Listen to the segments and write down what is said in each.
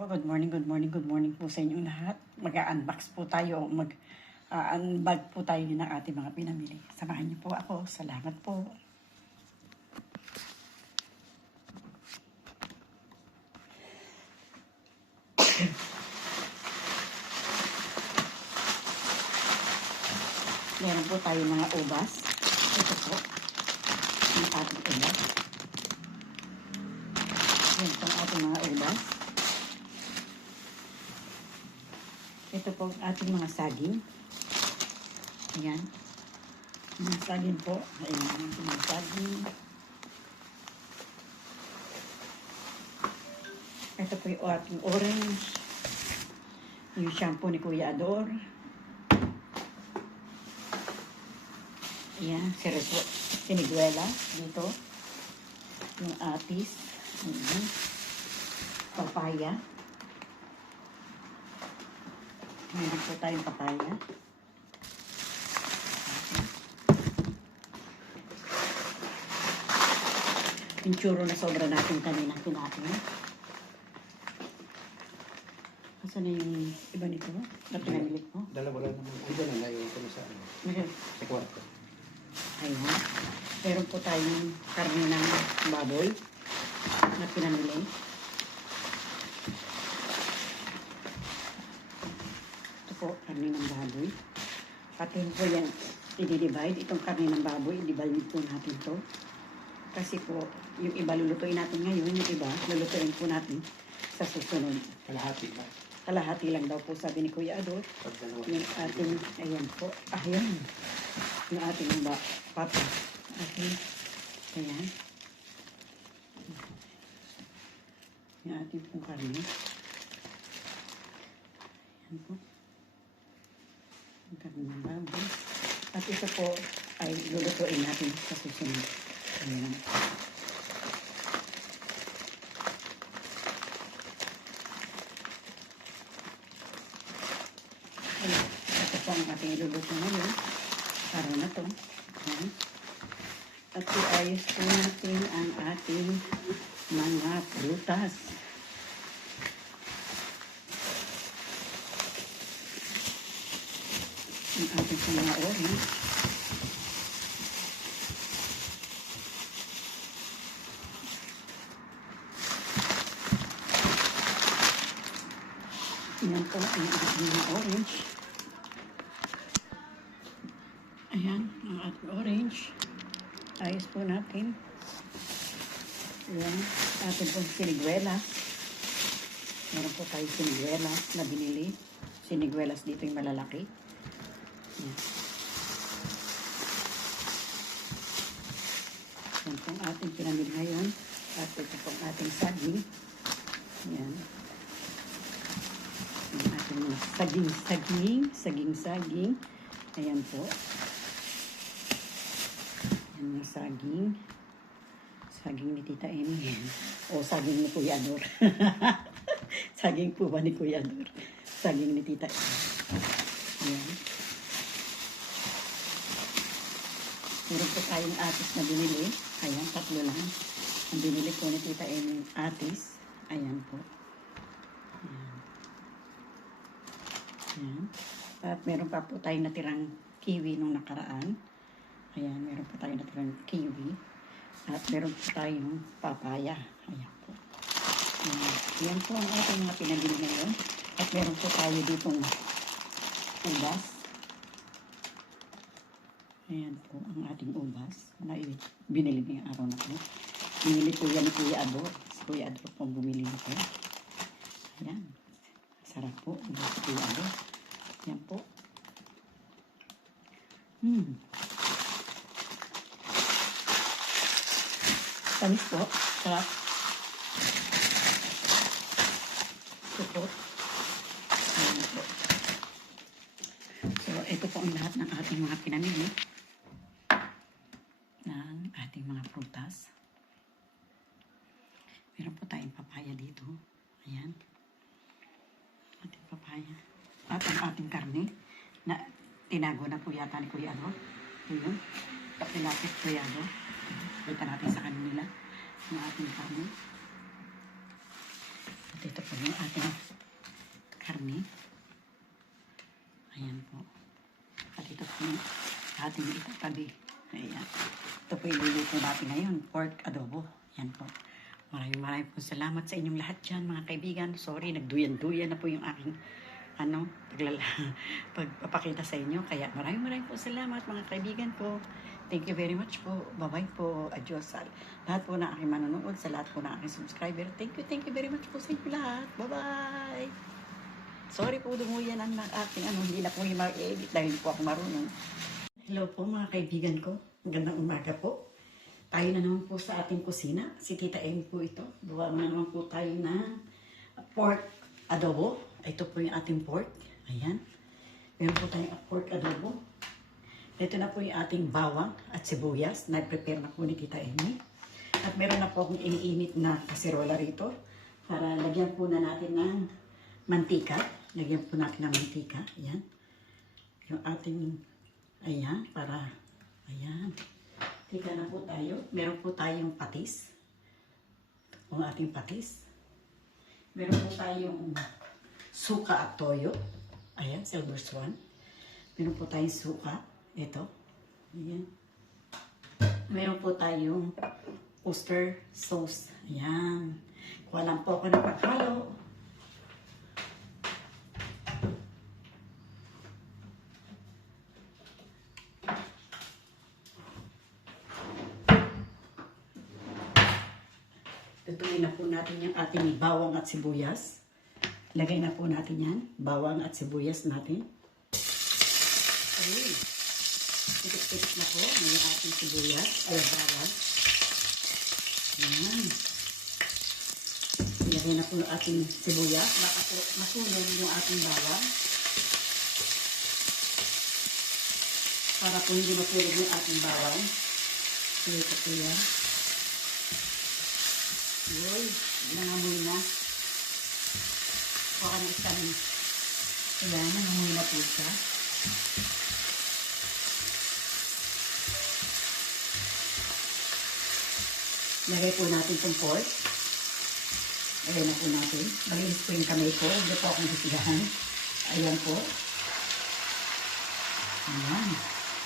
po, good morning, good morning, good morning po sa inyong lahat. Mag-unbox po tayo, mag-unbag po tayo ng ating mga pinamili. Samahan niyo po ako. Salamat po. Meron po tayo mga ubas. Ito po. Ang ating ubas. Yan po ang ating mga ubas. Ito po ating mga saging. Ayan. Mga saging po. Ayan ating mga saging. Ito po yung ating orange. Yung shampoo ni Kuya Ador. Ayan, siriswa, siniguela dito. Yung atis. Ayan. Papaya. Meron po tayong papaya. Yung churro na sobra natin kanina kinatin. Asan na yung iba nito? Na pinamili ko? Dalawa lang naman. Dalawa na yung kami sa, ano, sa kwarto. Ayan. Meron po tayong karne ng baboy na pinamili. Ito po, karne ng baboy. Pati po yan, i-divide. Itong karne ng baboy, i-divide po natin to. Kasi po, yung iba lulutuin natin ngayon, yung iba lulutuin po natin sa susunod. Kalahati ba? Kalahati lang daw po sabi ni Kuya Adol. Yung ating, ayan po, ayan. Yung ating ba, papa. Ating, ayan. Yung ating pong karne. Ayan po. Yung karne ng baboy. At ito po ay lulutuin natin sa susunod. Ayan. Ayan. Ito po ang ating iluluto ngayon. Araw na to. Ayan. At iayos po natin ang ating mga prutas. Ang ating po mga orange. Yan po ang ating mga orange. Ayan, ang ating orange. Ayos po natin. Ayan, ating pong siniguelas. Meron po tayo siniguelas na binili. Siniguelas dito yung malalaki. Yan po ang ating pinamili ngayon. At ito po ang ating saging. Ayan. Ang ating saging-saging. Saging-saging. Ayan po. Yan yung saging. Saging ni Tita Amy. o saging ni Kuya Ador. saging po ba ni Kuya Ador? Saging ni Tita Amy. Ayan. Meron po tayong atis na binili. Ayan, tatlo lang. Ang binili ko ni Tita Amy atis. Ayan po. Ayan. Ayan. At meron pa po tayong natirang kiwi nung nakaraan. Ayan, meron po tayong natirang kiwi. At meron po tayong papaya. Ayan po. Ayan. Yan po ang ating mga pinabili ngayon. At meron po tayo ditong ubas. Ayan po ang ating ubas na binili ngayong araw na po. Binili po yan ni Kuya Ador. Si Kuya Ador po bumili nito. Ayan. Sarap po. Ubas si Kuya Ador. Yan po. Hmm. Tamis po. Sarap. Ito po. Ayan po. So, ito po ang lahat ng ating mga pinamili ng ating mga prutas. Meron po tayong papaya dito. Ayan. Ating papaya. At ang ating karne na tinago na po yata ni Kuya Ano. Ayun. Kapilapit Kuya Ano. Kita natin sa kanila ng ating karne. At ito po yung ating karne. Ayan po. At ito po yung ating itatabi. Ayan. Ito po yung luluto natin ngayon. Pork adobo. Ayan po. Maraming maraming po salamat sa inyong lahat dyan, mga kaibigan. Sorry, nagduyan-duyan na po yung aking ano, paglala, pagpapakita sa inyo. Kaya maraming maraming po salamat, mga kaibigan ko. Thank you very much po. Bye-bye po. Adios sa lahat po na aking manonood, sa lahat po na aking subscriber. Thank you, thank you very much po sa inyo lahat. Bye-bye. Sorry po, dumuyan ang aking ano, hindi na po yung ma-edit dahil po ako marunong. Hello po mga kaibigan ko. Magandang umaga po. Tayo na naman po sa ating kusina. Si Tita Amy po ito. Gawa na naman po tayo ng pork adobo. Ito po yung ating pork. Ayan. Meron po tayong pork adobo. Ito na po yung ating bawang at sibuyas. Na-prepare na po ni Tita Amy. At meron na po akong iniinit na kaserola rito. Para lagyan po na natin ng mantika. Lagyan po natin ng mantika. Ayan. Yung ating, ayan, para, ayan. Tika na po tayo. Meron po tayong patis. Ang ating patis. Meron po tayong suka at toyo. Ayan, silver swan. Meron po tayong suka. Ito. Ayan. Meron po tayong oyster sauce. Ayan. Kuha lang po ako ng paghalo. Tutuloy na po natin yung ating bawang at sibuyas. Lagay na po natin yan. Bawang at sibuyas natin. Okay. Titik-titik na po yung ating sibuyas. Ay, bawang. Yan. Ilagay na po yung ating sibuyas. Baka po masunog yung ating bawang. Para po hindi masunog yung ating bawang. Ito po yan. Yun, nangamoy na. Kuha ka ng isang, ayan, nangamoy na po siya. Lagay po natin itong pork. Lagay na po natin. Malinis po yung kamay ko. Hindi po akong hisigahan. Ayan po. Ayan.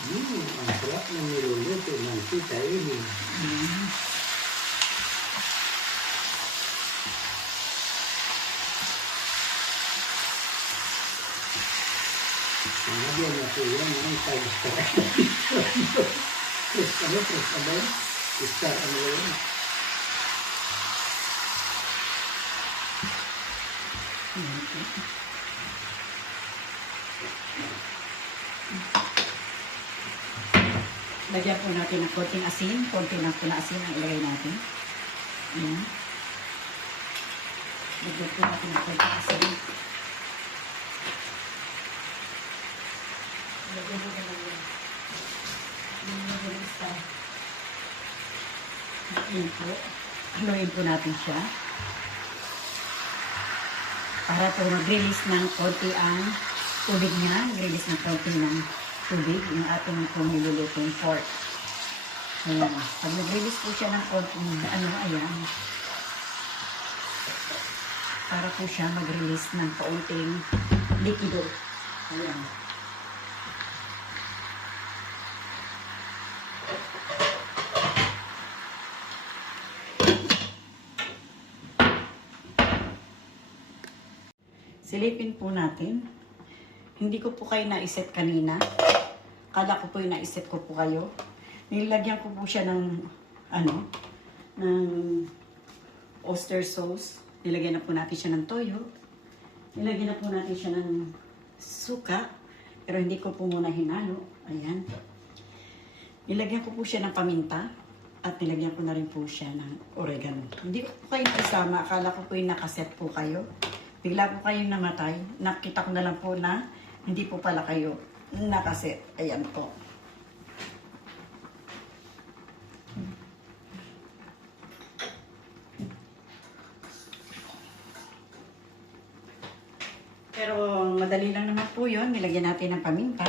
Hmm, ang sarap ng niluluto ng tita Amy. Ayan. Nalagyan na po yan ng five star. Chris, ano, Chris, ano? Star, ano yun? Lagyan po natin ng konting asin. Konti lang po na asin ang ilagay natin. Ayan. Lagyan po natin ng konting asin. Lagyan po natin yan. Yung lagyan isa. Ayan po. Haluin po natin siya. Para po mag-release ng konti ang tubig niya. Mag-release ng konti ng tubig yung ating po nilulutong pork. Ayan. Pag nag-release po siya ng konti, ano, ayan. Para po siya mag-release ng kaunting likido. Ayan. Silipin po natin. Hindi ko po kayo naisip kanina. Kala ko po yung naisip ko po kayo. Nilagyan ko po siya ng, ano, ng oyster sauce. Nilagyan na po natin siya ng toyo. Nilagyan na po natin siya ng suka. Pero hindi ko po muna hinalo. Ayan. Nilagyan ko po siya ng paminta. At nilagyan ko na rin po siya ng oregano. Hindi ko po kayo nakasama. Akala ko po yung nakaset po kayo. Bigla po kayong namatay. Nakita ko na lang po na hindi po pala kayo nakaset. Ayan po. Pero madali lang naman po yun. Nilagyan natin ng paminta.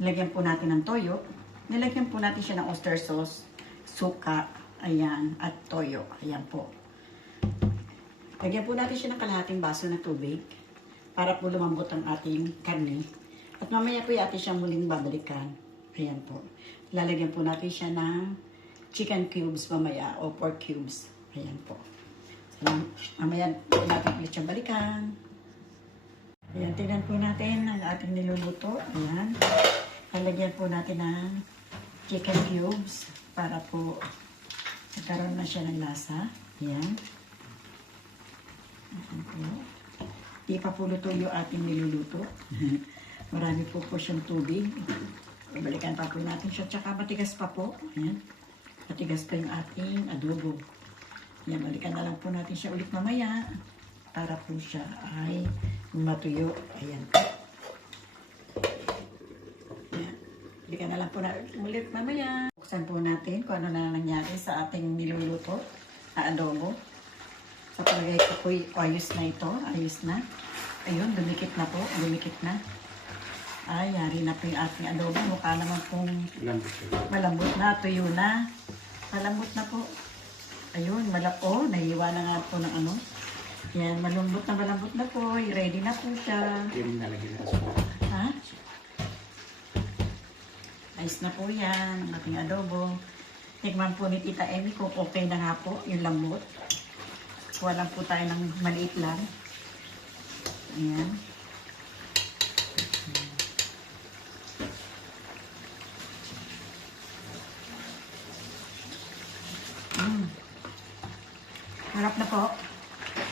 Nilagyan po natin ng toyo. Nilagyan po natin siya ng oyster sauce, suka, ayan, at toyo. Ayan po. Lagyan po natin siya ng kalahating baso ng tubig para po lumambot ang ating karne. At mamaya po atin siyang muling babalikan. Ayan po. Lalagyan po natin siya ng chicken cubes mamaya o pork cubes. Ayan po. So, mamaya natin ulit siyang balikan. Ayan, tingnan po natin ang ating niluluto. Ayan. Lalagyan po natin ng chicken cubes para po nagkaroon na siya ng lasa. Ayan. Ayan. Di pa po luto yung ating niluluto. Marami po po siyang tubig. Ibalikan pa po natin siya. Tsaka matigas pa po. Ayan. Matigas pa yung ating adobo. Yan, balikan na lang po natin siya ulit mamaya para po siya ay matuyo. Ayan. Ayan. Balikan na lang po natin ulit mamaya. Buksan po natin kung ano na nangyari sa ating niluluto na adobo. Sa palagay ko po ayos na ito. Ayos na. Ayun, dumikit na po. Dumikit na. Ay, yari na po yung ating adobo. Mukha naman pong malambot na, tuyo na. Malambot na po. Ayun, malako. Nahiwa na nga po ng ano. Yan, malambot na malambot na po. Ready na po siya. Yung nalagyan ng asukal. Ha? Ayos na po yan, ang ating adobo. Tikman po ni Tita Emmy kung okay na nga po yung lambot. Kuha lang po tayo ng maliit lang. Ayan. Mm. Harap na po.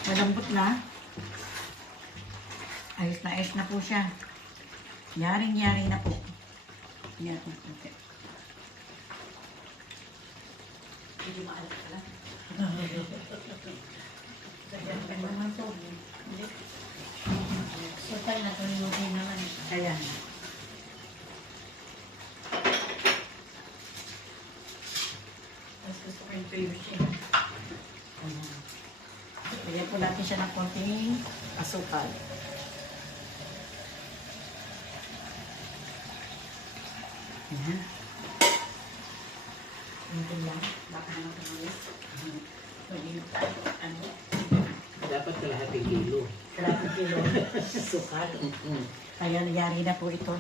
Malambot na. Ayos na ayos na po siya. Yaring-yari na po. Yan. Okay. Hindi maalat pala. Ganyan naman po. Hindi. So, tayo na tulunogin naman. Ayan. Mas gusto ko yung tuyo siya. Ayan. Lagyan po natin siya ng konting asukal. Ayan. Kunti lang. Baka mo tayo. Ano? Dapat kalahating kilo. Grabe kilo. Asukal. Kaya nangyari na po ito.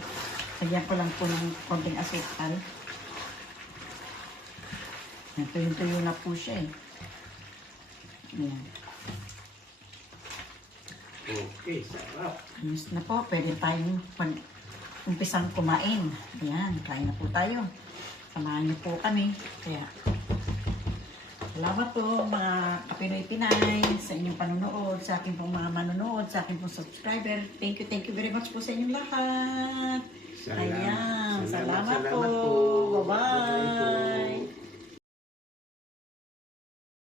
Lagyan ko lang po ng konting asukal. Tuyo-tuyo na po siya eh. Ayan. Okay, sarap. Ayos na po. Pwede tayong umpisang kumain. Ayan, kain na po tayo. Samahan niyo po kami. Kaya, salamat po mga kapinoy Pinay sa inyong panonood, sa aking pong mga manonood, sa aking pong subscriber. Thank you, thank you very much po sa inyong lahat. Salamat. Ayan, salamat, Salamat, salamat po. Bye-bye.